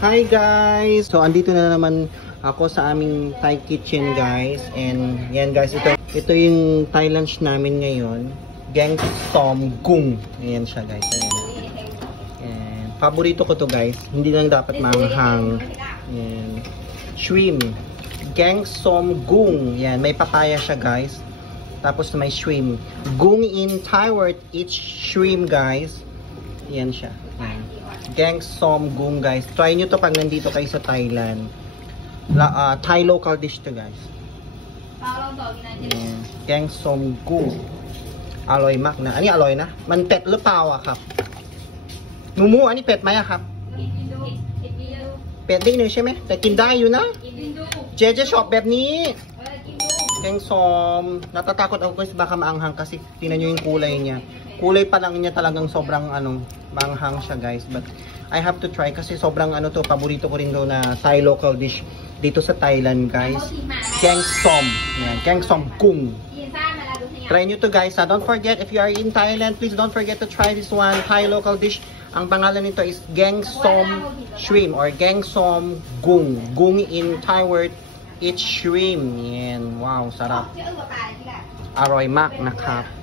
Hi guys! So andito na naman ako sa aming Thai kitchen guys. And yan guys, ito yung Thai lunch namin ngayon. Gang Som Gung. Ayan siya guys. Ayan. And paborito ko to guys. Hindi lang dapat manghang. Ayan. Shrimp. Gang Som Gung. Yan, may papaya siya guys. Tapos may shrimp. Gung in Thai word, it's shrimp guys. Yan siya. Yan. Gang Som Gung guys. Try nyo to pag nandito kayo sa Thailand. Thai local dish to guys. Yan. Gang Som Gung. Aloy mak na. Ani aloy na? Man pet หรือเปล่าอะครับหมูอันนี้เป็ดไหมอะครับเป็ดได้หนึ่งใช่ไหมแต่กินได้อยู่นะเจชอบแบบนี้Gang Som, natatakot ako kasi baka maanghang kasi tingnan nyo yung kulay niya. Kulay pa lang niya talagang sobrang maanghang siya guys. But I have to try kasi sobrang to, paborito ko rin daw na Thai local dish dito sa Thailand guys. Gang Som. Yan, Gang Som Gung. Try nyo to guys. Don't forget, if you are in Thailand, please don't forget to try this one, Thai local dish. Ang pangalan nito is Gang Som Shrimp or Gang Som Gung. Gung in Thai word, it's shrimp. Yan. Wow, sarap. Aroy makนะครับ